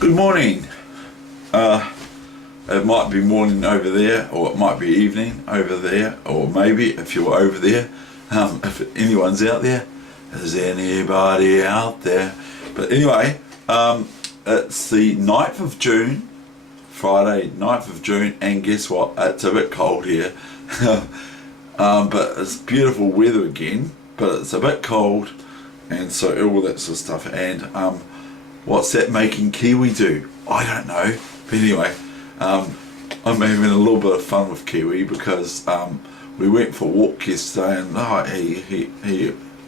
Good morning. It might be morning over there, or it might be evening over there, or maybe if you're over there, if anyone's out there, is anybody out there? But anyway, it's the 9th of June, Friday 9th of June, and guess what, it's a bit cold here, but it's beautiful weather again, but it's a bit cold, and so all that sort of stuff. And what's that making Kiwi do? I don't know. But anyway, I'm having a little bit of fun with Kiwi because we went for a walk yesterday, and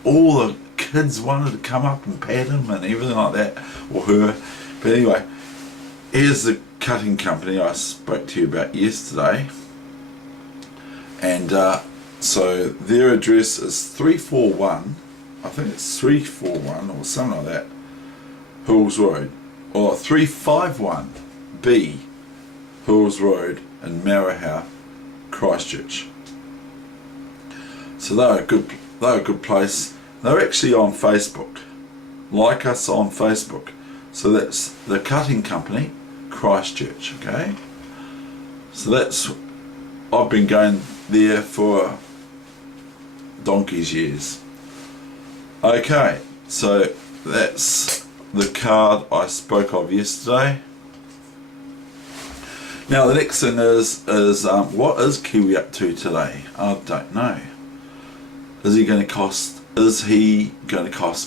all the kids wanted to come up and pat him and everything like that, or her. But anyway, here's the cutting company I spoke to you about yesterday, and so their address is 341, I think it's 341 or something like that, Hills Road, or 351B Hills Road in Mariha, Christchurch. So they're a good place. They're actually on Facebook, like us on Facebook. So that's the cutting company, Christchurch. Okay. So that's, I've been going there for donkey's years. Okay, so that's the card I spoke of yesterday. Now the next thing is what is Kiwi up to today? I don't know. Is he going to cost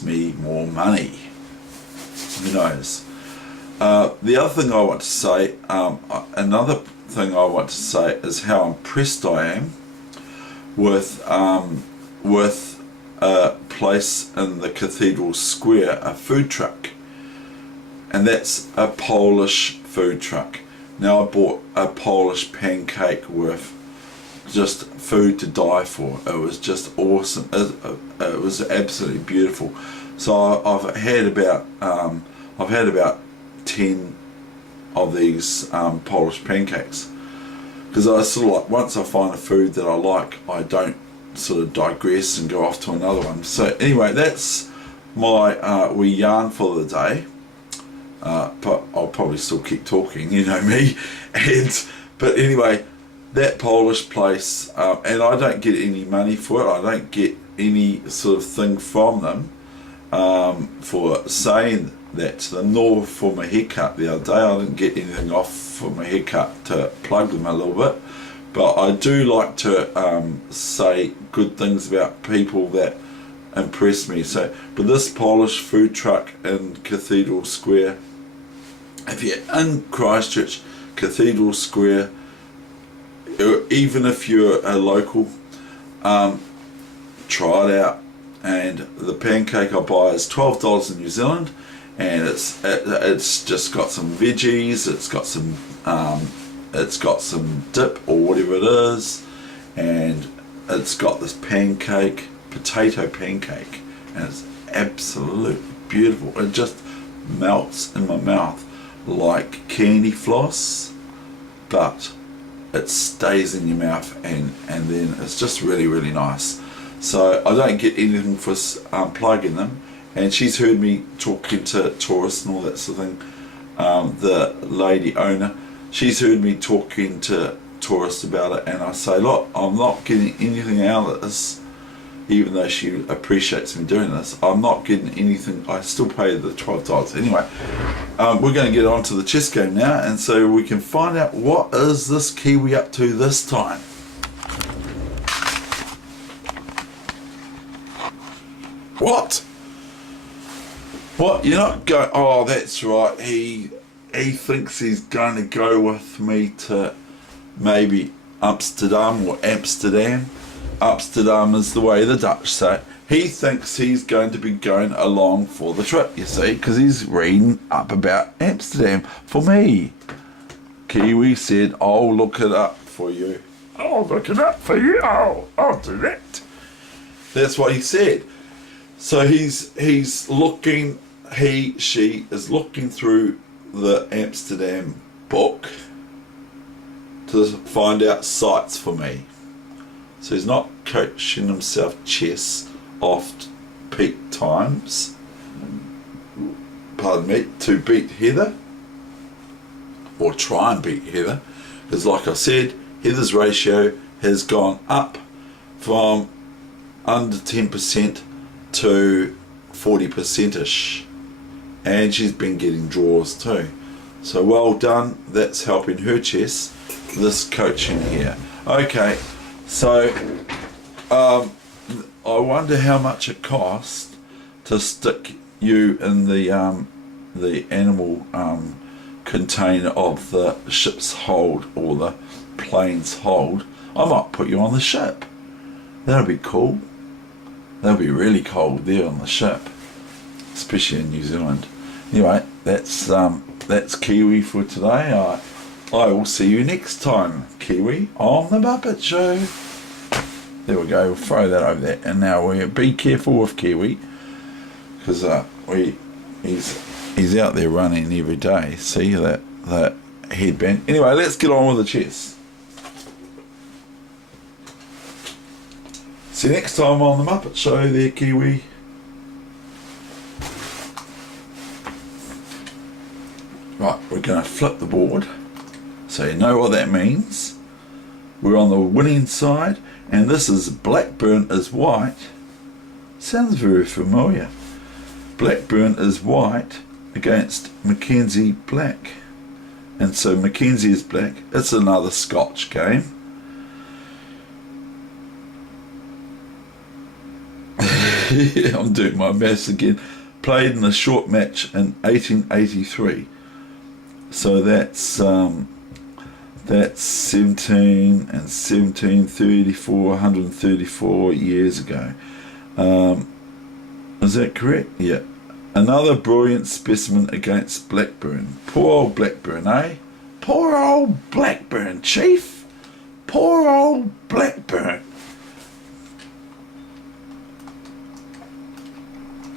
me more money? Who knows? The other thing I want to say, another thing I want to say is how impressed I am with a place in the Cathedral Square, a food truck, and that's a Polish food truck. Now I bought a Polish pancake with just food to die for. It was just awesome. It was absolutely beautiful. So I've had about 10 of these Polish pancakes, because I sort of like, once I find a food that I like, I don't sort of digress and go off to another one. So anyway, that's my wee yarn for the day. But I'll probably still keep talking, you know me. But anyway, that Polish place, and I don't get any money for it. I don't get any sort of thing from them for saying that to them, nor for my haircut the other day. I didn't get anything off for my haircut to plug them a little bit. But I do like to say good things about people that impress me. So, but this Polish food truck in Cathedral Square, if you're in Christchurch, Cathedral Square, even if you're a local, try it out. And the pancake I buy is $12 in New Zealand, and it's just got some veggies, it's got some dip or whatever it is, and it's got this potato pancake, and it's absolutely beautiful. It just melts in my mouth like candy floss, but it stays in your mouth, and then it's just really, really nice. So I don't get anything for plugging them, and she's heard me talking to tourists and all that sort of thing. The lady owner, she's heard me talking to tourists about it, and I say, look, I'm not getting anything out of this, even though she appreciates me doing this. I'm not getting anything. I still pay the $12. Anyway, we're going to get on to the chess game now, and so we can find out what is this Kiwi up to this time. What? You're not going? Oh, that's right. He thinks he's going to go with me to maybe Amsterdam or Amsterdam. Amsterdam is the way the Dutch say it. He thinks he's going to be going along for the trip, you see, because he's reading up about Amsterdam for me. Kiwi said, I'll look it up for you. I'll look it up for you. I'll do that. That's what he said. So she is looking through the Amsterdam book to find out sites for me. So he's not coaching himself chess off peak times, pardon me, to beat Heather. or try and beat Heather, because like I said, Heather's ratio has gone up from under 10% to 40%ish, and she's been getting draws too. So well done, that's helping her chess, this coaching here. Okay, so I wonder how much it costs to stick you in the animal container of the ship's hold, or the plane's hold. I might put you on the ship. That'll be cool. That'll be really cold there on the ship, especially in New Zealand. Anyway, that's Kiwi for today. I will see you next time, Kiwi, on the Muppet Show. There we go, we'll throw that over there. And now we be careful with Kiwi, because he's out there running every day. See that headband? Anyway, let's get on with the chess. See you next time on the Muppet Show there, Kiwi. Right, we're going to flip the board, so you know what that means. We're on the winning side, and this is Blackburn is white. Sounds very familiar. Blackburn is white against Mackenzie black. And so Mackenzie is black. It's another Scotch game. Yeah, I'm doing my maths again. Played in a short match in 1883. So that's 17 and 1734, 134 years ago. Is that correct? Yeah. Another brilliant specimen against Blackburn. Poor old Blackburn, eh? Poor old Blackburn, Chief. Poor old Blackburn.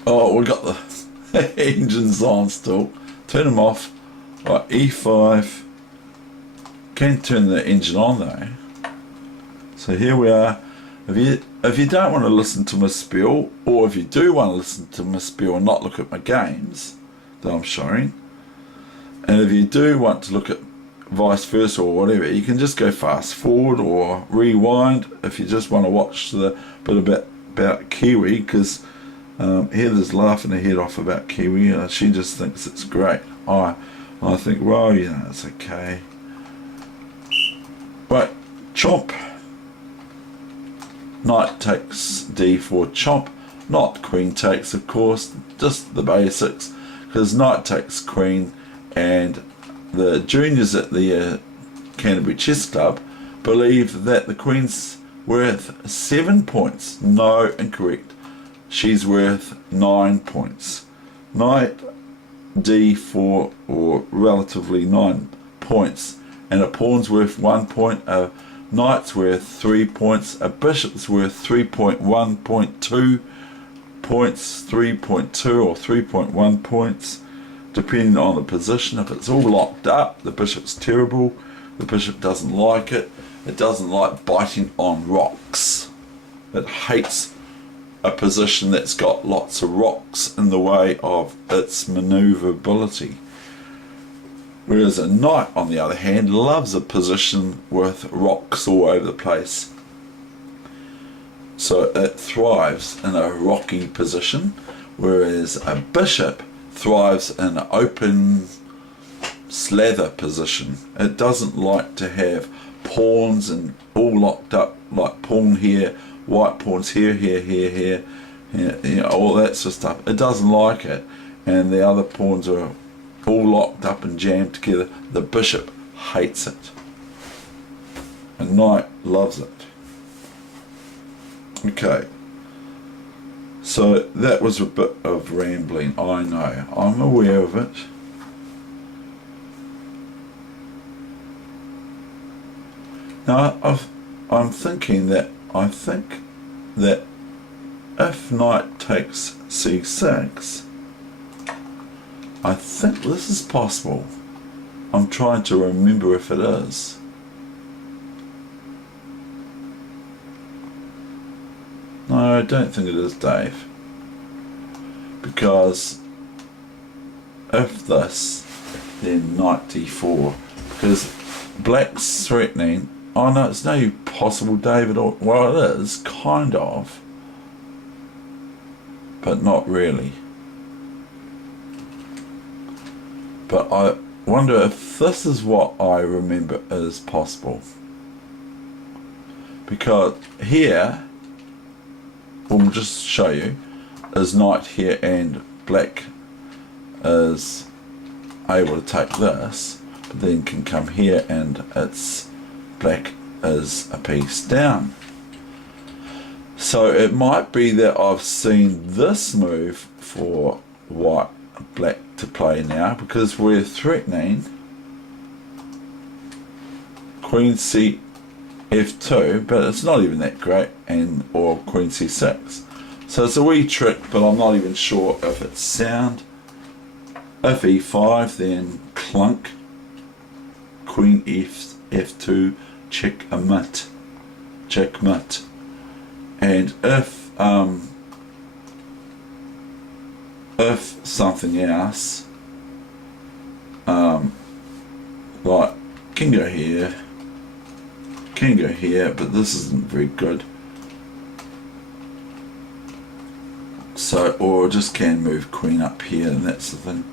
Oh, we got the engines on still. Turn them off. Right, E5. Can't turn the engine on though. So here we are. If you don't want to listen to my spiel, or if you do want to listen to my spiel and not look at my games that I'm showing, and if you do want to look at vice versa or whatever, you can just go fast forward or rewind if you just want to watch the bit about Kiwi, because Heather's laughing her head off about Kiwi. She just thinks it's great. I think, well, you know, it's okay. Right, chomp. Knight takes d4 chomp, not queen takes, of course, just the basics, because knight takes queen, and the juniors at the Canterbury Chess Club believe that the queen's worth 7 points. No, incorrect. She's worth 9 points. Knight d4, or relatively 9 points, and a pawn's worth 1 point, a knight's worth 3 points, a bishop's worth 3.1.2 points, 3.2 or 3.1 points, depending on the position. If it's all locked up, the bishop's terrible. The bishop doesn't like it. It doesn't like biting on rocks. It hates a position that's got lots of rocks in the way of its maneuverability. Whereas a knight, on the other hand, loves a position with rocks all over the place. So it thrives in a rocky position, whereas a bishop thrives in an open slather position. It doesn't like to have pawns and all locked up, like pawn here, white pawns here, you know, all that sort of stuff. It doesn't like it, and the other pawns are all locked up and jammed together. The bishop hates it. A knight loves it. Okay. So that was a bit of rambling, I know. I'm aware of it. Now, I'm thinking that, I think that if knight takes c6, I think this is possible. I'm trying to remember if it is. No, I don't think it is, Dave. Because if this, then knight d4, because black's threatening. Oh no, it's no possible, David. Well, it is, kind of, but not really. But I wonder if this is what I remember is possible. Because here, we'll just show you, is knight here, and black is able to take this, but then can come here, and it's black is a piece down. So it might be that I've seen this move for black to play now, because we're threatening queen c f2, but it's not even that great, or queen c6. So it's a wee trick, but I'm not even sure if it's sound. If e5, then clunk, queen f2, checkmate. And if something else, like can go here, but this isn't very good. So, or just can move queen up here, and that's the thing.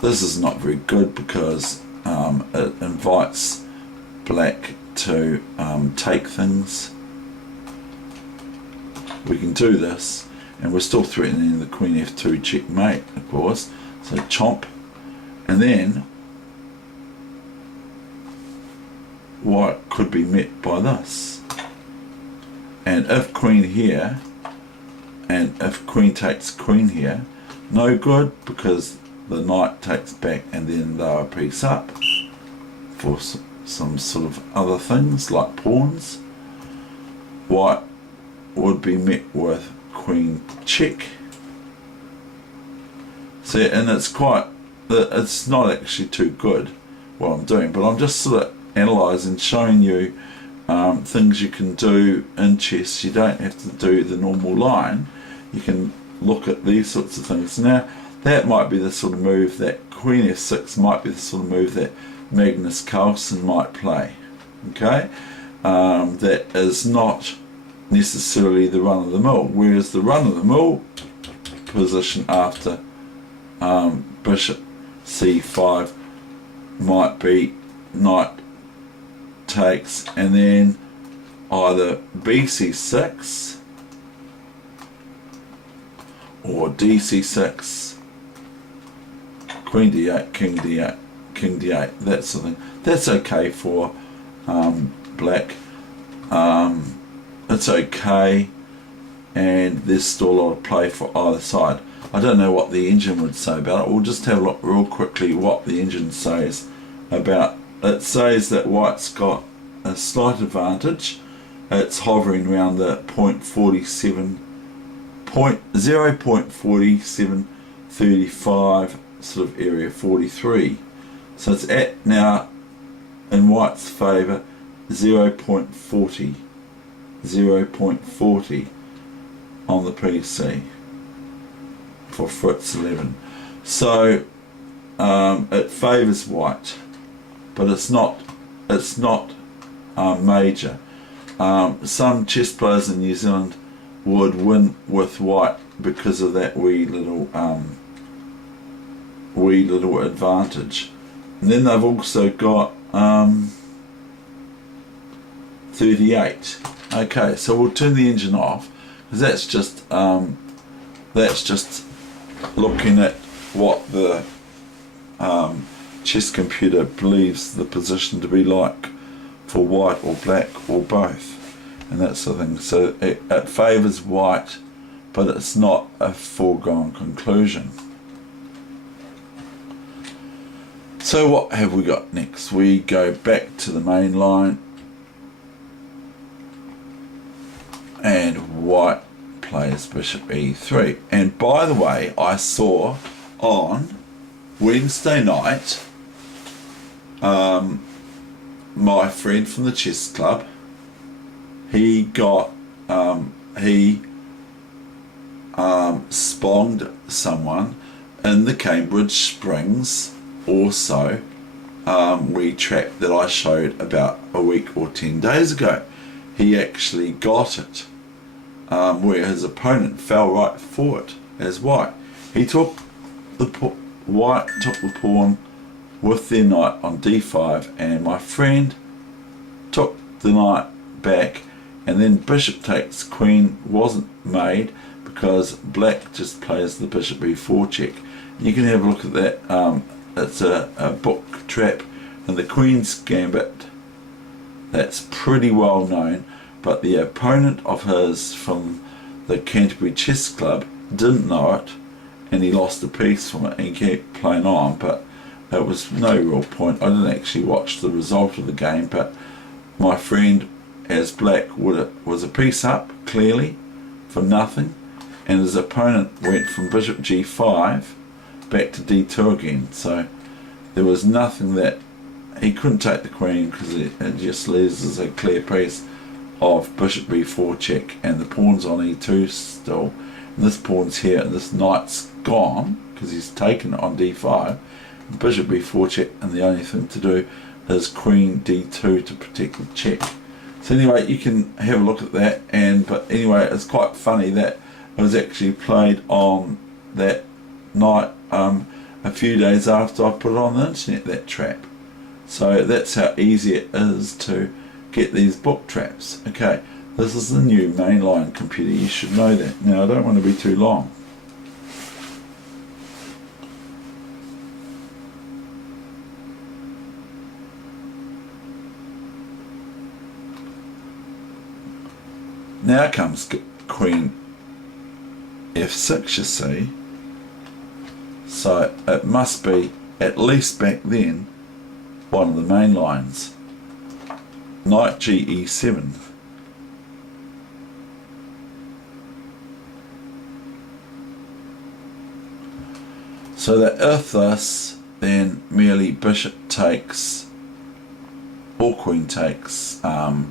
This is not very good because it invites black to take things. We can do this, and we're still threatening the queen f2 checkmate, of course. So chomp, and then white could be met by this. And if queen here, and if queen takes queen here, no good, because the knight takes back, and then they're a piece up for some sort of other things like pawns. White would be met with queen check. See, and it's not actually too good what I'm doing, but I'm just sort of analysing, showing you things you can do in chess. You don't have to do the normal line. You can look at these sorts of things. Now, that might be the sort of move that queen f6 might be the sort of move that Magnus Carlsen might play. Okay, that is not necessarily the run-of-the-mill, whereas the run-of-the-mill position after bishop c5 might be knight takes, and then either bc6 or dc6, queen d8, king d8, king d8, that sort of thing. That's okay for black. It's okay, and there's still a lot of play for either side. I don't know what the engine would say about it. We'll just have a look real quickly what the engine says about it. Says that white's got a slight advantage. It's hovering around the 0.4735 sort of area, 43. So it's at now in white's favour 0.40 on the PC for Fritz 11. So it favours white, but it's not major. Some chess players in New Zealand would win with white because of that wee little advantage. And then they've also got 38. Okay, so we'll turn the engine off, because that's just looking at what the chess computer believes the position to be like for white or black or both, and that sort of thing. So it favours white, but it's not a foregone conclusion. So what have we got next? We go back to the main line, and white plays bishop e3. And by the way, I saw on Wednesday night my friend from the chess club, he got spawned someone in the Cambridge Springs also wee trap that I showed about a week or 10 days ago. He actually got it, where his opponent fell right for it as white. He took the white took the pawn with their knight on d5, and my friend took the knight back, and then bishop takes queen wasn't made because black just plays the bishop e4 check. You can have a look at that. It's a book trap, and the Queen's Gambit, that's pretty well known, but the opponent of his from the Canterbury Chess Club didn't know it, and he lost a piece from it, and he kept playing on, but it was no real point. I didn't actually watch the result of the game, but my friend, as black, was a piece up, clearly, for nothing, and his opponent went from bishop g5 back to d2 again, so there was nothing that he couldn't take the queen because it just leaves as a clear piece of bishop b4 check, and the pawn's on e2 still, and this pawn's here, and this knight's gone because he's taken it on d5, bishop b4 check, and the only thing to do is queen d2 to protect the check. So anyway, you can have a look at that, but anyway, it's quite funny that it was actually played on that night a few days after I put it on the internet, that trap. So that's how easy it is to get these book traps. Okay, this is the new mainline computer, you should know that. Now I don't want to be too long. Now comes queen f6, you see. So it must be, at least back then, one of the main lines. Knight ge7. So that if this, then merely bishop takes, or queen takes, knight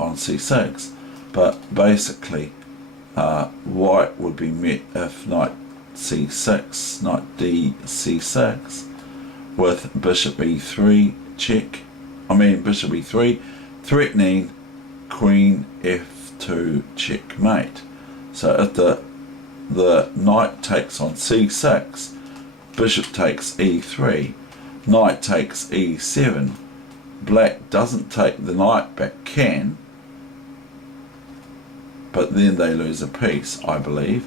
on c6. But basically, white would be met if knight c6, knight d c6, with bishop e3 check. Bishop e3, threatening queen f2 checkmate. So if the knight takes on c6, bishop takes e3, knight takes e7, black doesn't take the knight back, can, but then they lose a piece, I believe.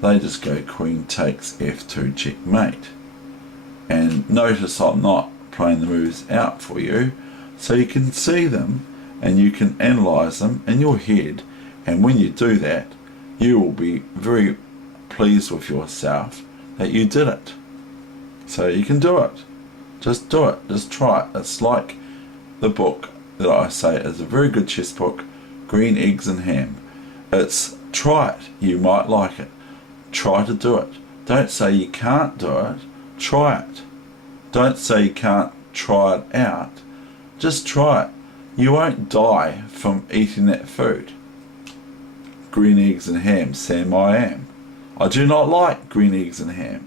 They just go queen takes f2 checkmate. And notice I'm not playing the moves out for you, so you can see them and you can analyse them in your head, and when you do that, you will be very pleased with yourself that you did it. So you can do it. Just do it. Just try it. It's like the book that I say is a very good chess book, Green Eggs and Ham. It's try it. You might like it. Try to do it. Don't say you can't do it. Try it. Don't say you can't try it out. Just try it. You won't die from eating that food. Green eggs and ham, Sam I am. I do not like green eggs and ham.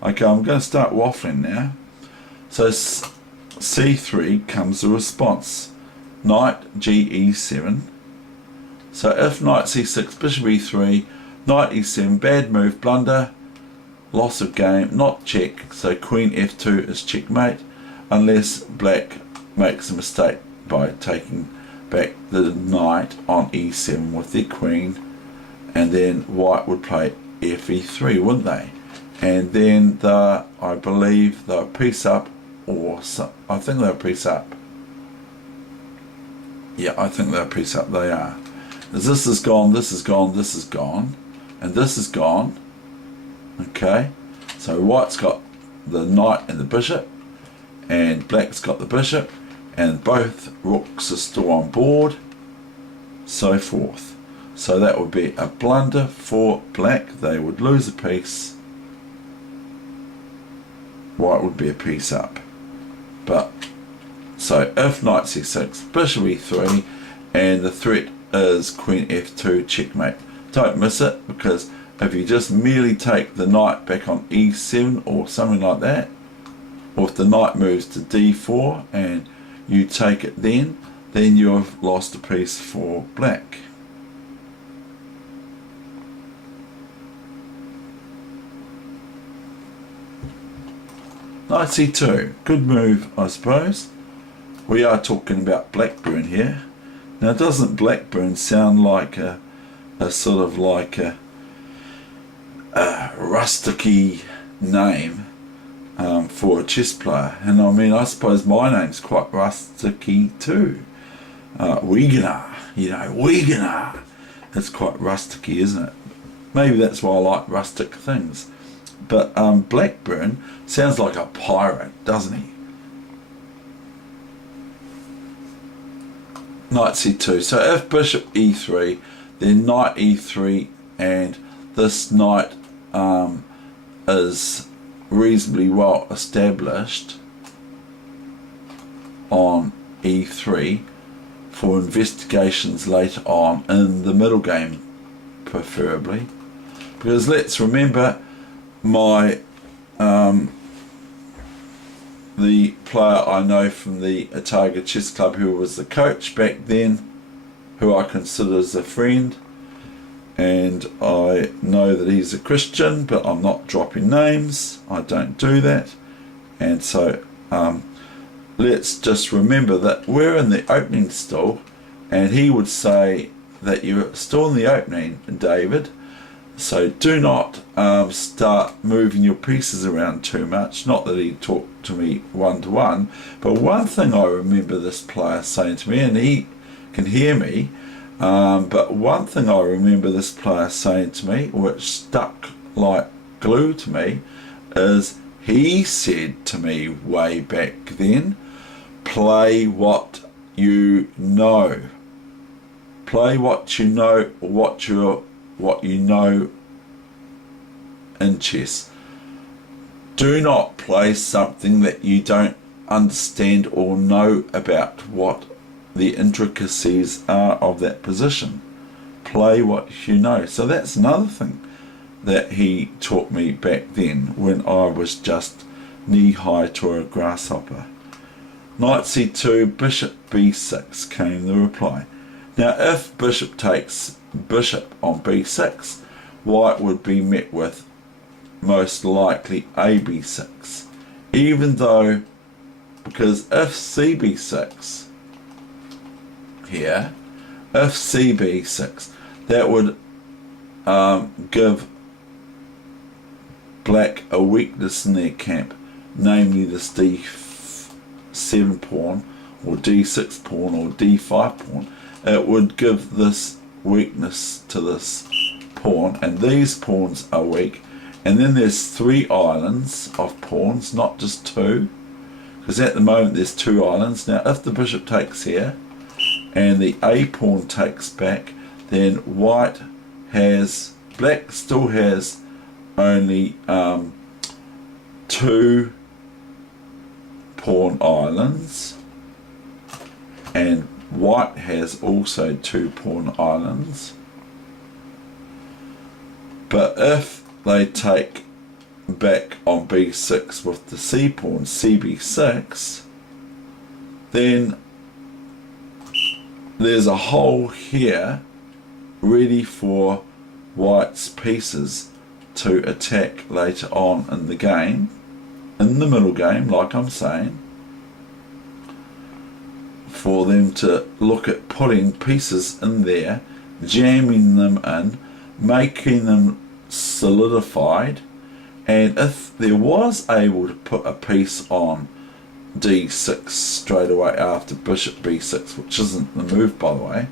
Okay, I'm going to start waffling now. So c3 comes the response. Knight ge7. So if knight c6, bishop e3, knight e7, bad move, blunder, loss of game, not check, so queen f2 is checkmate, unless black makes a mistake by taking back the knight on e7 with their queen, and then white would play fe3, wouldn't they? And then I believe they'll piece up, or I think they'll piece up. Yeah, I think they'll piece up, they are. As this is gone, this is gone, this is gone, and this is gone. Okay, so white's got the knight and the bishop, and black's got the bishop, and both rooks are still on board, so forth. So that would be a blunder for black. They would lose a piece. White would be a piece up. But so if knight c6, bishop e3, and the threat is queen f2 checkmate. Don't miss it, because if you just merely take the knight back on e7 or something like that, or if the knight moves to d4 and you take it, then you've lost a piece for black. Knight c2, good move, I suppose. We are talking about Blackburn here. Now, doesn't Blackburn sound like a sort of like a rusticy name for a chess player? And I mean, I suppose my name's quite rusticy too. Weegenaar, Weegenaar. It's quite rusticy, isn't it? Maybe that's why I like rustic things. But Blackburn sounds like a pirate, doesn't he? Knight c2. So if bishop e3, then knight e3, and this knight is reasonably well established on e3 for investigations later on in the middle game, preferably. Because let's remember, my the player I know from the Otago Chess Club, who was the coach back then, who I consider as a friend, and I know that he's a Christian, but I'm not dropping names, I don't do that. And so let's just remember that we're in the opening still, and he would say that you're still in the opening, David, so do not start moving your pieces around too much. Not that he talked to me one-to-one, but one thing I remember this player saying to me, and he can hear me, but one thing I remember this player saying to me, which stuck like glue to me, is he said to me way back then, play what you know. Play what you know, what you know in chess. Do not play something that you don't understand or know about what the intricacies are of that position. Play what you know. So that's another thing that he taught me back then when I was just knee-high to a grasshopper. Knight c2, bishop b6 came the reply. Now if bishop takes bishop on b6, white would be met with most likely a b6, even though, because if cb6 here, if cb6, that would give black a weakness in their camp, namely this d7 pawn or d6 pawn or d5 pawn. It would give this weakness to this pawn, and these pawns are weak. And then there's 3 islands of pawns, not just 2, because at the moment there's 2 islands. Now if the bishop takes here and the a pawn takes back, then black still has only 2 pawn islands, and white has also 2 pawn islands. But if they take back on b6 with the c pawn, cb6, then there's a hole here ready for white's pieces to attack later on in the game, in the middle game, like I'm saying, for them to look at putting pieces in there, jamming them in, making them solidified. And if there was able to put a piece on d6 straight away after bishop b6, which isn't the move by the way,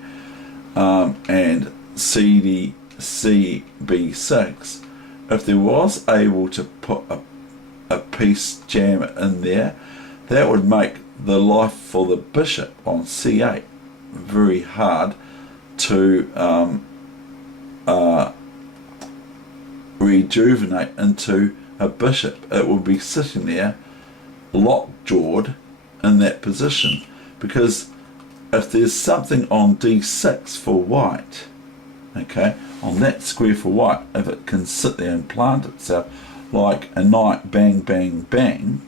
and cb6, if there was able to put a piece jam in there, that would make the life for the bishop on c8 very hard to rejuvenate into a bishop. It would be sitting there lockjawed in that position, because if there's something on d6 for white, okay, on that square for white, if it can sit there and plant itself like a knight bang bang bang,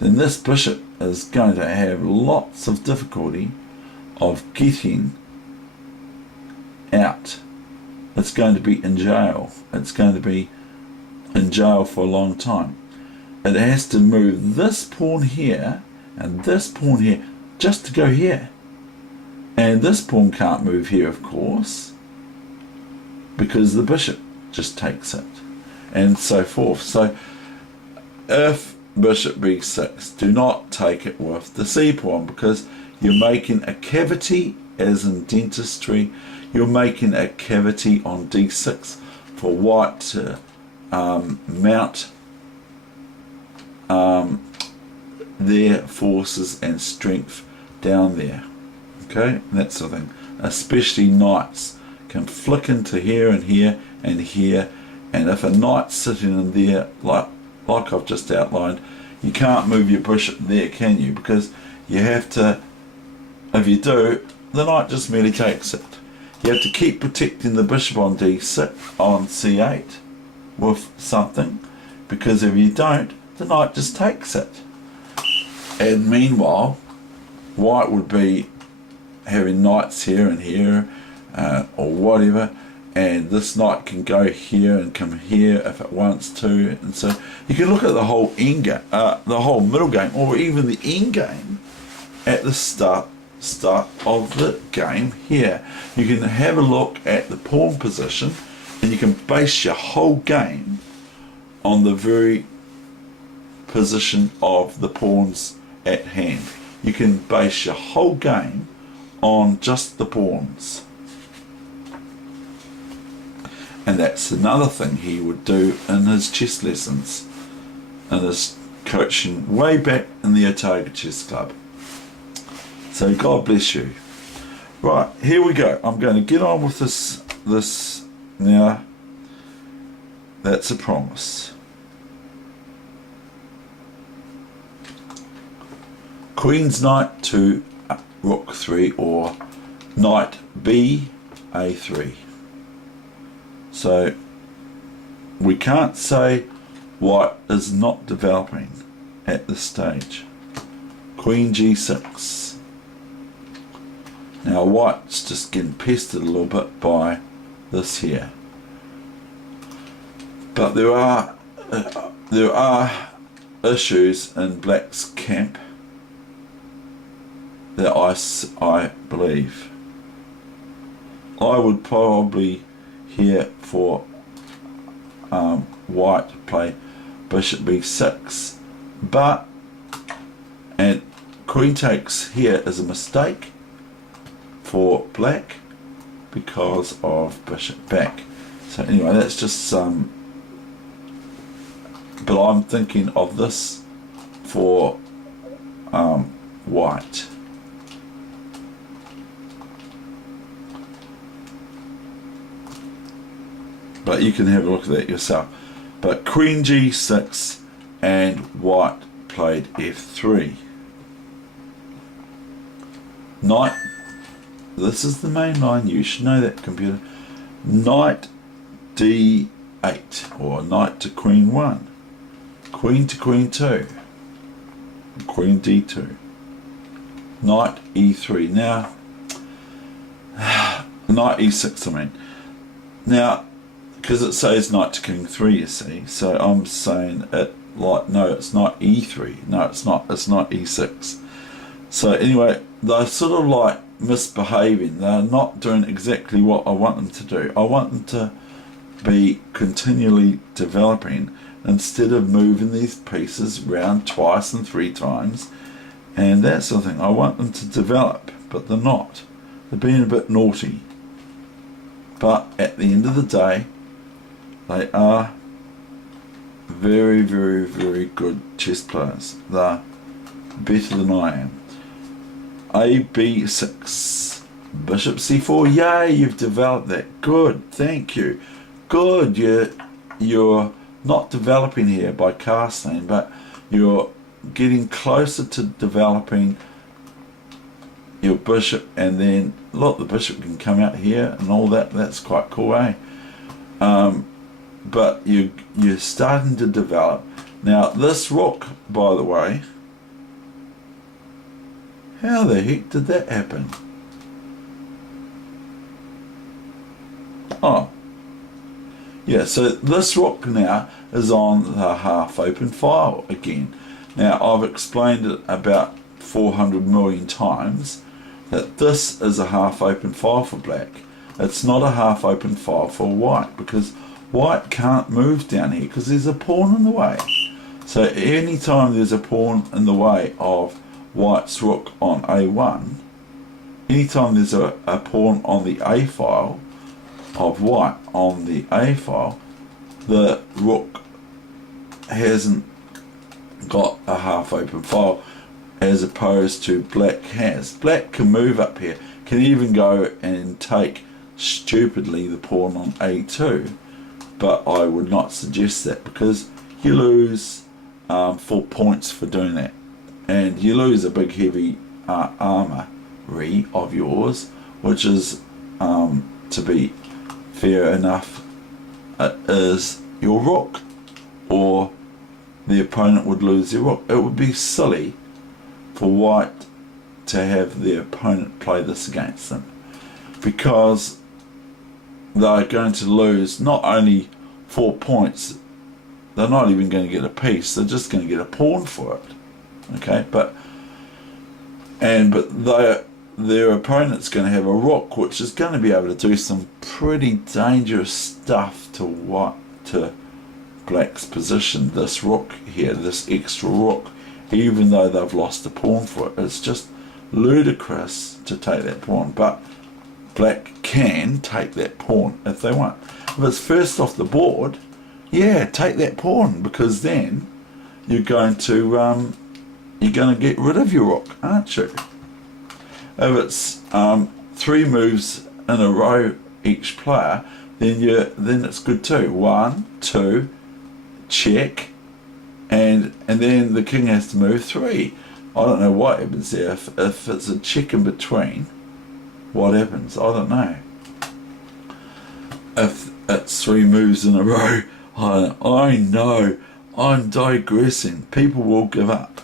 then this bishop is going to have lots of difficulty of getting out. It's going to be in jail. It's going to be in jail for a long time. It has to move this pawn here and this pawn here just to go here. And this pawn can't move here, of course, because the bishop just takes it, and so forth. So if bishop b6, do not take it with the c pawn, because you're making a cavity, as in dentistry. You're making a cavity on d6 for white to mount their forces and strength down there. Okay, that sort of thing. Especially knights can flick into here and here and here, and if a knight's sitting in there, like I've just outlined, you can't move your bishop there, can you? Because you have to, if you do, the knight just merely takes it. You have to keep protecting the bishop on d6, on c8 with something, because if you don't, the knight just takes it. And meanwhile, white would be having knights here and here, or whatever, and this knight can go here and come here if it wants to. And so you can look at the whole end game, the whole middle game, or even the end game at the start of the game here. You can have a look at the pawn position, and you can base your whole game on the very position of the pawns at hand. You can base your whole game on just the pawns. And that's another thing he would do in his chess lessons, in his coaching way back in the Otago Chess Club. So God bless you. Right, here we go. I'm going to get on with this now. That's a promise. Queen's knight to rook 3, or knight b a3. So we can't say white is not developing at this stage. Queen g6. Now white's just getting pestered a little bit by this here. But there are issues in black's camp that I believe. I would probably here for white to play bishop b6, but, and queen takes here is a mistake for black because of bishop back. So anyway, that's just but I'm thinking of this for white. But you can have a look at that yourself. But queen g6, and white played f3. Knight, this is the main line, you should know that, computer. Knight d8, or knight to queen 1. Queen to queen 2. Queen d2. Knight e3. Now, knight e6 I mean. Now, because it says knight to king 3, you see, so I'm saying it like, no, it's not e3, no it's not e6. So anyway, they're sort of like misbehaving. They're not doing exactly what I want them to do. I want them to be continually developing instead of moving these pieces round twice and 3 times and that sort of thing. I want them to develop, but they're not. They're being a bit naughty. But at the end of the day, they are very, very, very good chess players. They're better than I am. A, b6, bishop c4. Yay, you've developed that. Good, thank you. Good, you're not developing here by casting, but you're getting closer to developing your bishop, and then look, the bishop can come out here and all that. That's quite cool, eh? But you're starting to develop. Now this rook, by the way, How the heck did that happen? Oh. Yeah, so this rook now is on the half open file again. Now, I've explained it about 400 million times that this is a half open file for black. It's not a half open file for white, because white can't move down here because there's a pawn in the way. So anytime there's a pawn in the way of white's rook on A1, anytime there's a pawn on the A file of white on the A file, the rook hasn't got a half open file as opposed to black has. Black can move up here, can even go and take stupidly the pawn on A2, but I would not suggest that because you lose 4 points for doing that, and you lose a big heavy armory of yours, which is to be fair enough, is your rook, or the opponent would lose their rook. It would be silly for white to have their opponent play this against them, because they're going to lose not only 4 points, they're not even going to get a piece, they're just going to get a pawn for it. Okay, but their opponent's going to have a rook which is going to be able to do some pretty dangerous stuff to black's position. This rook here, this extra rook, even though they've lost a pawn for it, it's just ludicrous to take that pawn. But black can take that pawn if they want. If it's first off the board, yeah, take that pawn, because then you're going to get rid of your rook, aren't you? If it's 3 moves in a row each player, then it's good too. 1, 2, check, and then the king has to move 3. I don't know what happens there. If it's a check in between, what happens? I don't know. If it's 3 moves in a row, I know, I'm digressing. People will give up.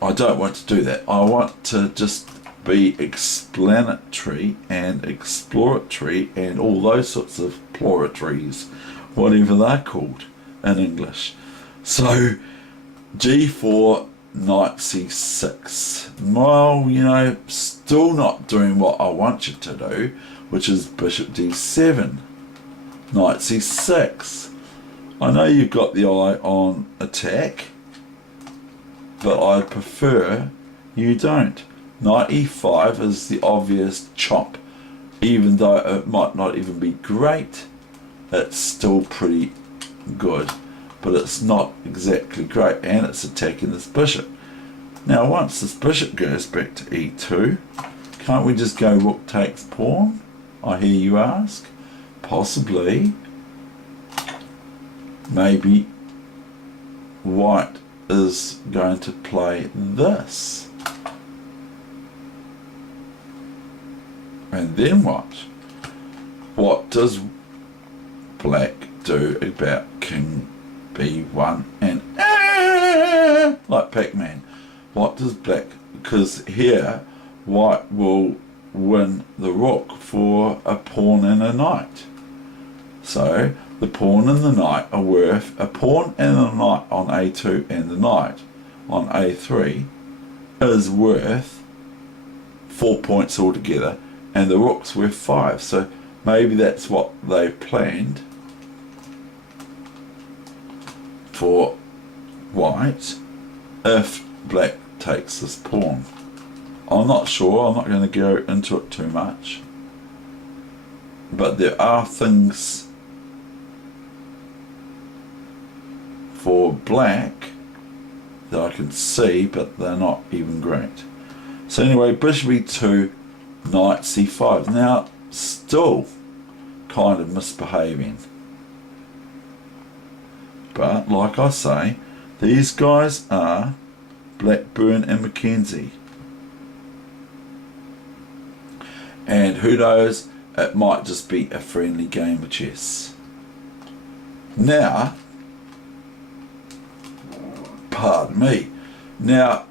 I don't want to do that. I want to just be explanatory and exploratory and all those sorts of ploratories, whatever they're called in English. So G4, knight C6. Well, you know, still not doing what I want you to do, which is bishop D7, knight C6. I know you've got the eye on attack, but I prefer you don't. Knight E5 is the obvious chop. Even though it might not even be great, it's still pretty good, but it's not exactly great, and it's attacking this bishop. Now once this bishop goes back to E2, can't we just go rook takes pawn, I hear you ask? Possibly. Maybe white is going to play this. And then what? What does black do about king B1 and like Pac-Man? What does black, because here white will win the rook for a pawn and a knight. So the pawn and the knight are worth, a pawn and a knight on A2 and the knight on A3 is worth 4 points altogether, and the rook's worth 5. So maybe that's what they planned for white if black takes this pawn. I'm not sure, I'm not going to go into it too much, but there are things for black that I can see, but they're not even great. So anyway, bishop E2, knight C5. Now still kind of misbehaving, but like I say, these guys are Blackburn and Mackenzie, and who knows, it might just be a friendly game of chess. Now, pardon me, Now,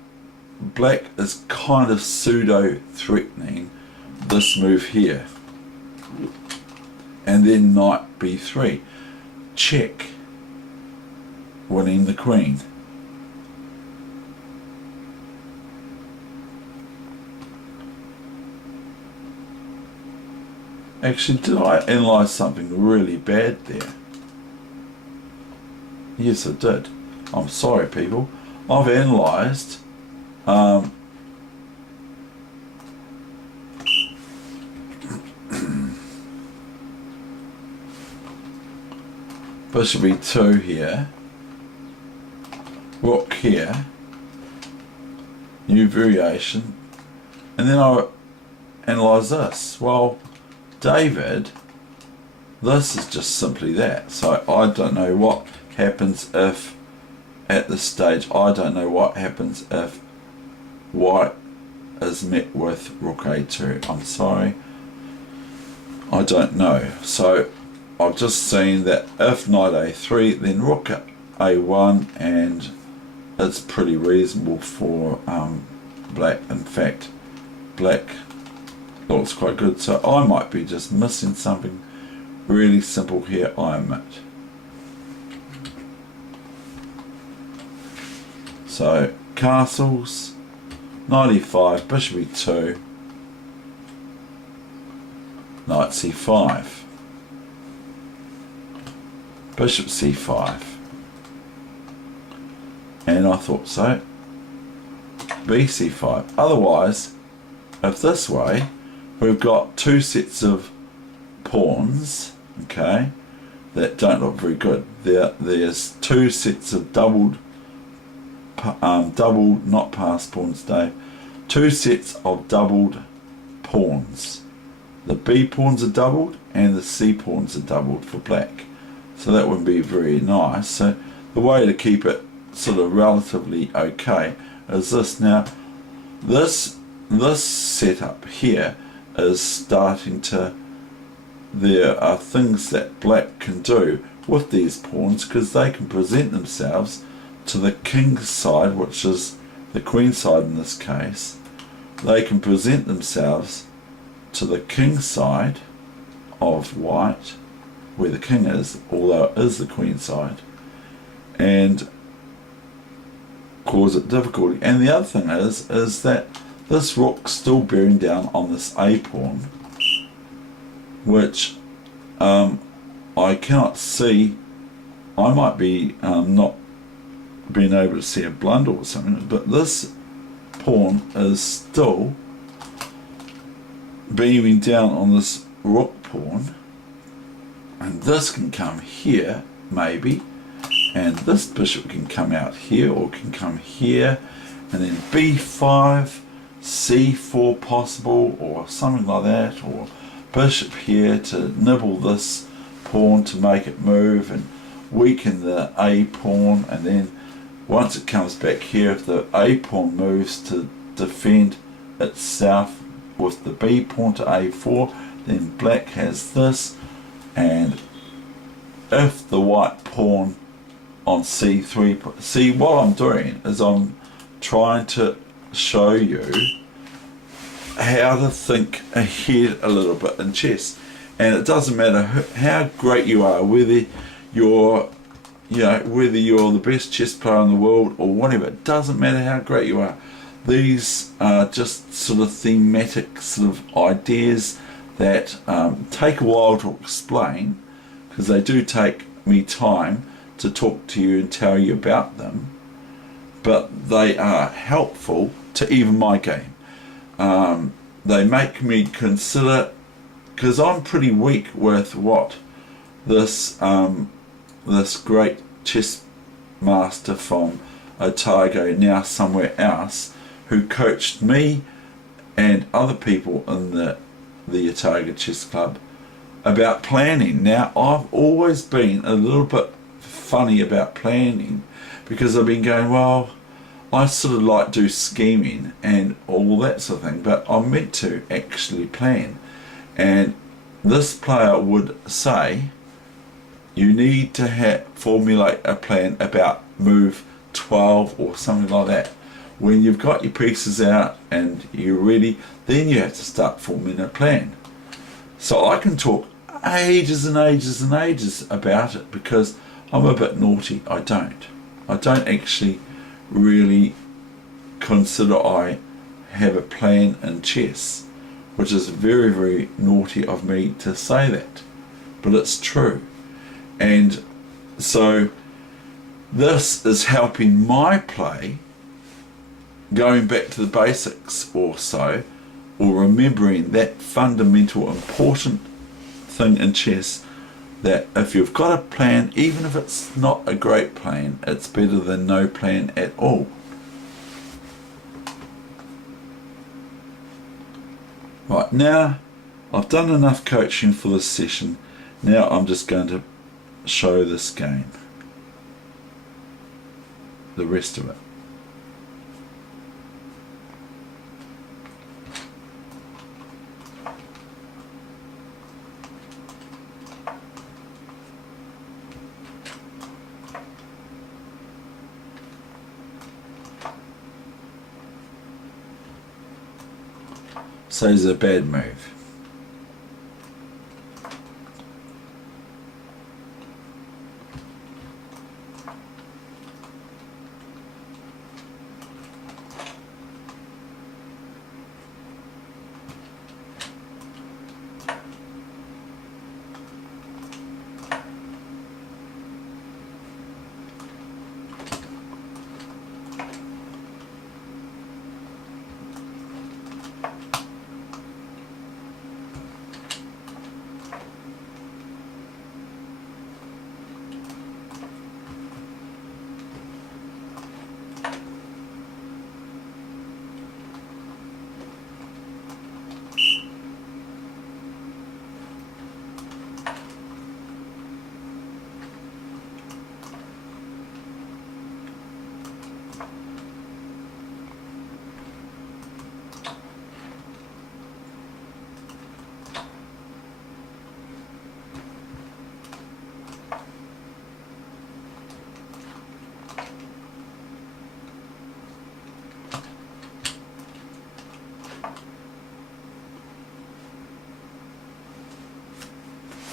black is kind of pseudo-threatening this move here. And then knight b3. Check. Winning the queen. Actually, did I analyse something really bad there? Yes, I did. I'm sorry, people. I've analysed bishop e2 here, rook here, new variation, and then I analyse this. Well, David, this is just simply that. So I don't know what happens if, at this stage, I don't know what happens if white is met with rook a2. I'm sorry, I don't know. So I've just seen that if knight a3, then rook a1, and it's pretty reasonable for black. In fact, black looks quite good, so I might be just missing something really simple here, I admit. So castles, knight e5, bishop e2, knight c5, bishop c5, and I thought so, bc5. Otherwise, if this way, we've got two sets of pawns, okay, that don't look very good. There's two sets of doubled, not passed pawns, Dave. Two sets of doubled pawns. The B pawns are doubled and the C pawns are doubled for black. So that wouldn't be very nice. So the way to keep it sort of relatively okay is this. Now, this setup here is starting to, there are things that black can do with these pawns, because they can present themselves to the king's side, which is the queen side in this case. They can present themselves to the king's side of white, where the king is, although it is the queen side, and cause it difficulty. And the other thing is that this rook's still bearing down on this A pawn, which I cannot see. I might be not being able to see a blunder or something, but this pawn is still bearing down on this rook pawn, and this can come here maybe, and this bishop can come out here or can come here, and then b5, c4 possible, or something like that, or bishop here to nibble this pawn to make it move and weaken the A pawn, and then once it comes back here, if the A pawn moves to defend itself with the B pawn to A4, then black has this, and if the white pawn on C3, see what I'm doing is I'm trying to show you how to think ahead a little bit in chess, and it doesn't matter how great you are, whether you're whether you're the best chess player in the world or whatever, it doesn't matter how great you are. These are just sort of thematic sort of ideas that take a while to explain, because they do take me time to talk to you and tell you about them, but they are helpful to even my game. They make me consider, because I'm pretty weak with what this this great chess master from Otago, now somewhere else, who coached me and other people in the Otago Chess Club about planning. Now, I've always been a little bit funny about planning, because I've been going, well, I sort of like do scheming and all that sort of thing, but I'm meant to actually plan. And this player would say, you need to formulate a plan about move 12 or something like that. when you've got your pieces out and you're ready, then you have to start forming a plan. So I can talk ages and ages and ages about it because I'm a bit naughty. I don't actually really consider I have a plan in chess, which is very, very naughty of me to say that, but it's true. And so this is helping my play, going back to the basics or so, or remembering that fundamental important thing in chess, that if you've got a plan, even if it's not a great plan, it's better than no plan at all. Right, now I've done enough coaching for this session. Now I'm just going to show this game, the rest of it. So it's a bad move.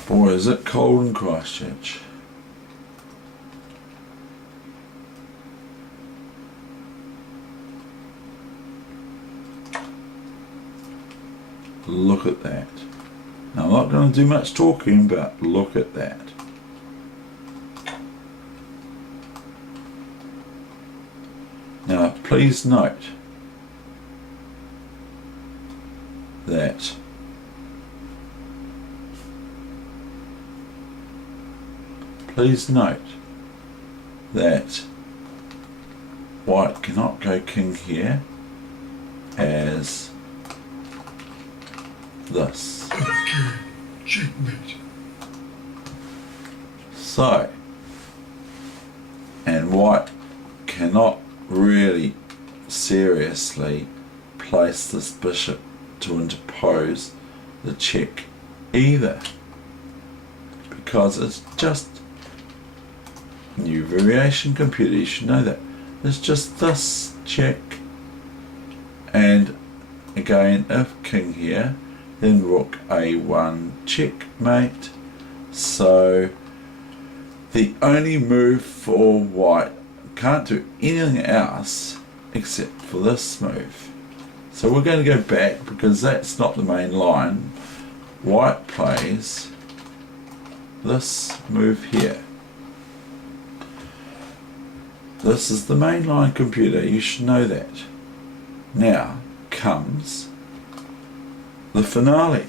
Boy, is it cold in Christchurch. Look at that. Now I'm not going to do much talking, but look at that. Now please note that white cannot go king here as this. Checkmate. So, and white cannot really seriously place this bishop to interpose the check either, because it's just new variation computer, you should know that. It's just this check, and again if king here, then rook a1 checkmate. So the only move for white, can't do anything else except for this move. So we're going to go back because that's not the main line. White plays this move here. This is the main line computer, you should know that. Now comes the finale.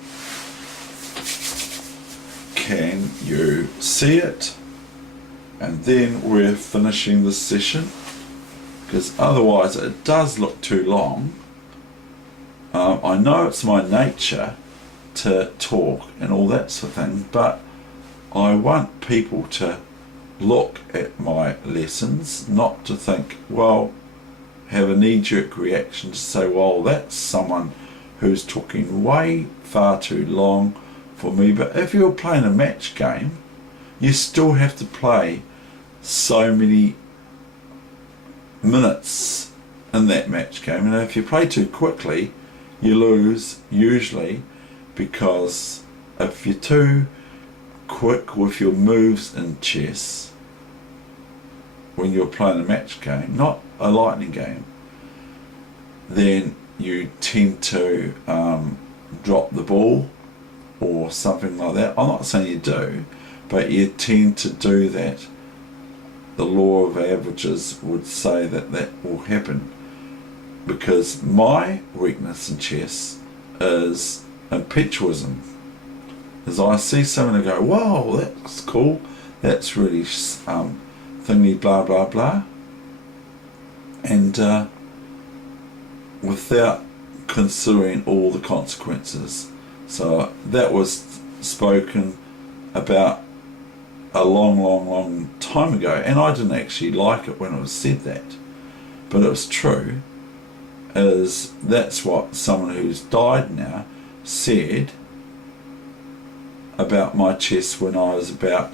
Can you see it? And then we're finishing this session, because otherwise it does look too long. I know it's my nature to talk and all that sort of thing, but I want people to look at my lessons, not to think, well, have a knee-jerk reaction to say, well, that's someone who's talking way far too long for me. But if you're playing a match game, you still have to play so many minutes in that match game. And if you play too quickly, you lose usually, because if you're too quick with your moves in chess when you're playing a match game, not a lightning game, then you tend to drop the ball or something like that. I'm not saying you do, but you tend to do that. The law of averages would say that that will happen, because my weakness in chess is impetuism. As I see someone and go, wow, that's cool, that's really thingy, blah blah blah, and without considering all the consequences. So that was spoken about a long time ago, and I didn't actually like it when it was said that, but it was true. That's what someone who's died now said about my chess when I was about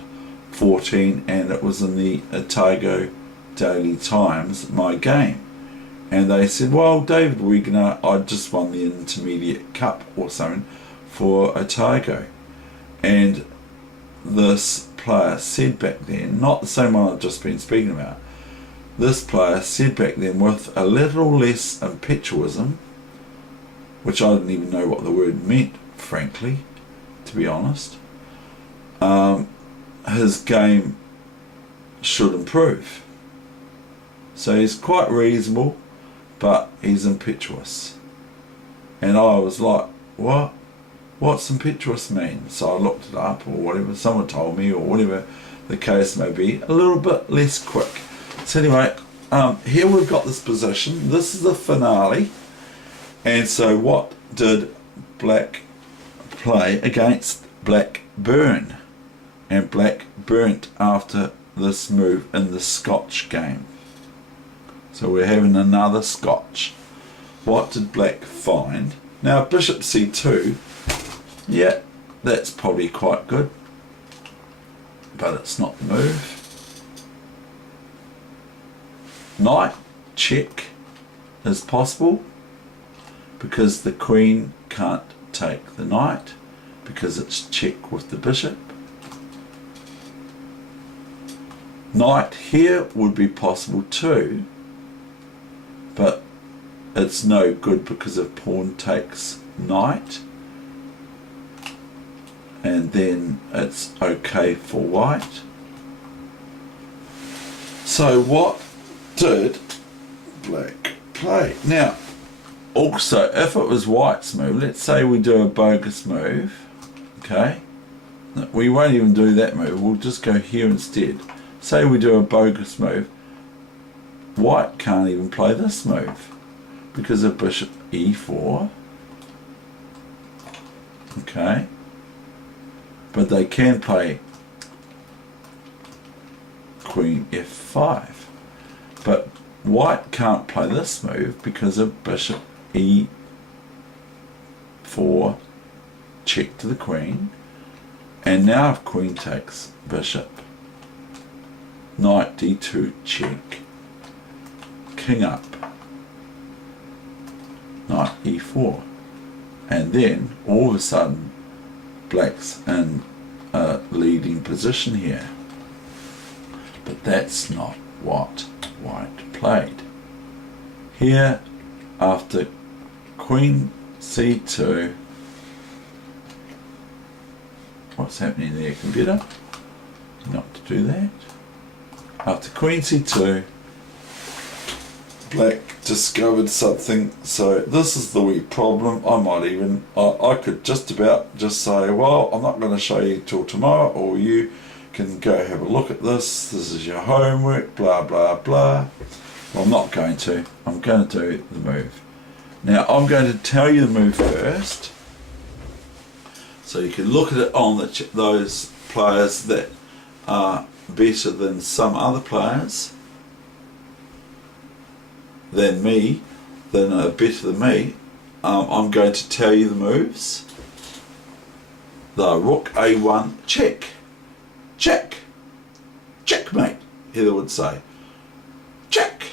14, and it was in the Otago Daily Times, my game. And they said, well, David Weegenaar, I just won the Intermediate Cup or something for Otago. And this player said back then, not the same one I've just been speaking about, this player said back then, with a little less impetuism, which I didn't even know what the word meant, frankly, to be honest, his game should improve. So he's quite reasonable, but he's impetuous. And I was like, what? What's impetuous mean? So I looked it up, or whatever, someone told me, or whatever the case may be, a little bit less quick. So anyway, here we've got this position. This is the finale. And so what did Black play against Black burn? And Black burnt after this move in the Scotch game. So we're having another Scotch. What did Black find? Now Bishop C2, yeah, that's probably quite good, but it's not the move. Knight check is possible, because the Queen can't take the Knight, because it's check with the Bishop. Knight here would be possible too, but it's no good because if pawn takes Knight, and then it's okay for white. So what did Black play? Now also, if it was white's move, let's say we do a bogus move, okay, we won't even do that move, we'll just go here instead. Say we do a bogus move, white can't even play this move because of Bishop E4, okay, but they can play Queen F5, but white can't play this move because of Bishop E4 check to the Queen. And now if Queen takes Bishop, Knight D2 check, King up, Knight E4, and then all of a sudden Black's in a leading position here. But that's not what white played. Here, after Queen C2, what's happening there, computer? Not to do that. After Queen C2, Black discovered something. So this is the wee problem. I could just about just say, well, I'm not going to show you till tomorrow, or you can go have a look at this. This is your homework, blah blah blah. Well, I'm not going to. I'm going to do the move. Now I'm going to tell you the move first, so you can look at it on those players that are better than some other players than me, that are better than me. I'm going to tell you the moves. The Rook A1 check, check, checkmate, Heather would say, check.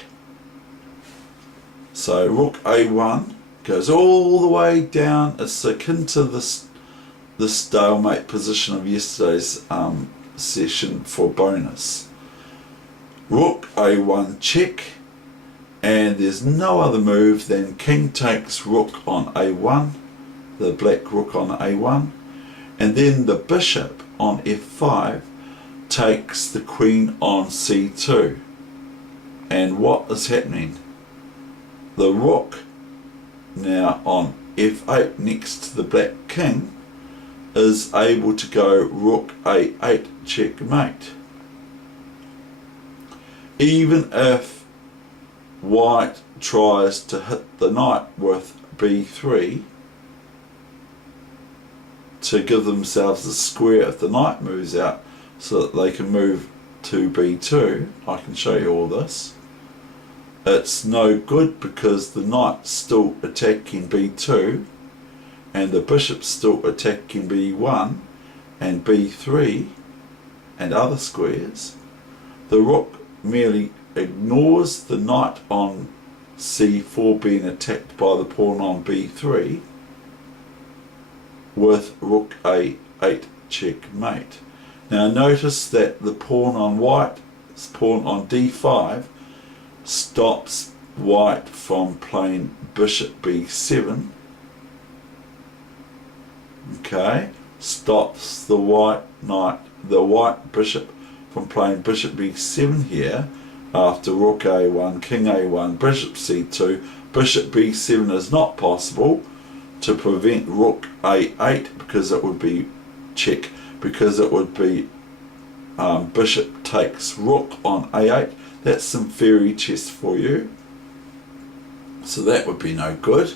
So rook a1 goes all the way down. It's akin to this stalemate position of yesterday's session for bonus. Rook a1 check, and there's no other move than king takes rook on a1, the black rook on a1, and then the bishop on f5 takes the queen on c2. And what is happening? The rook now on f8 next to the black king is able to go rook a8 checkmate. Even if white tries to hit the knight with b3 to give themselves a square if the knight moves out so that they can move to b2, I can show you all this. It's no good because the knight's still attacking b2 and the bishop's still attacking b1 and b3 and other squares. The rook merely ignores the knight on c4 being attacked by the pawn on b3 with rook a8 checkmate. Now notice that the pawn on white's pawn on d5 stops white from playing bishop b7. Okay, stops the white bishop from playing bishop b7 here after rook a1, king a1, bishop c2. Bishop b7 is not possible to prevent rook a8 because it would be check, because it would be bishop takes rook on a8. That's some fairy chess for you. So that would be no good.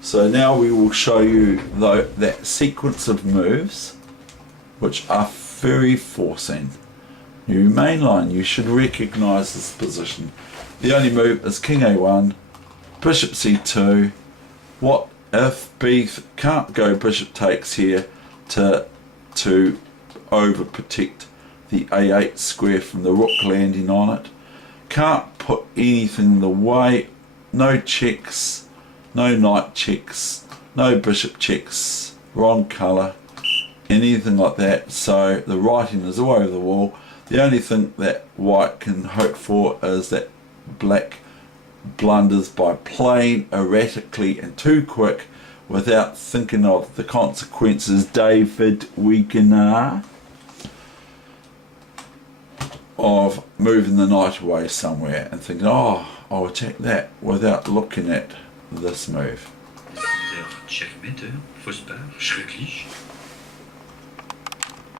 So now we will show you that sequence of moves which are very forcing. You mainline, you should recognize this position. The only move is king a1, bishop c2. What if b can't go bishop takes here to overprotect the a8 square from the rook landing on it? Can't put anything in the way. No checks, no knight checks, no bishop checks, wrong colour, anything like that. So the writing is all over the wall. The only thing that white can hope for is that black blunders by playing erratically and too quick without thinking of the consequences. David Weegenaar, of moving the knight away somewhere and thinking, oh, I'll attack that, without looking at this move. Checkmate, fausse part, schrecklich.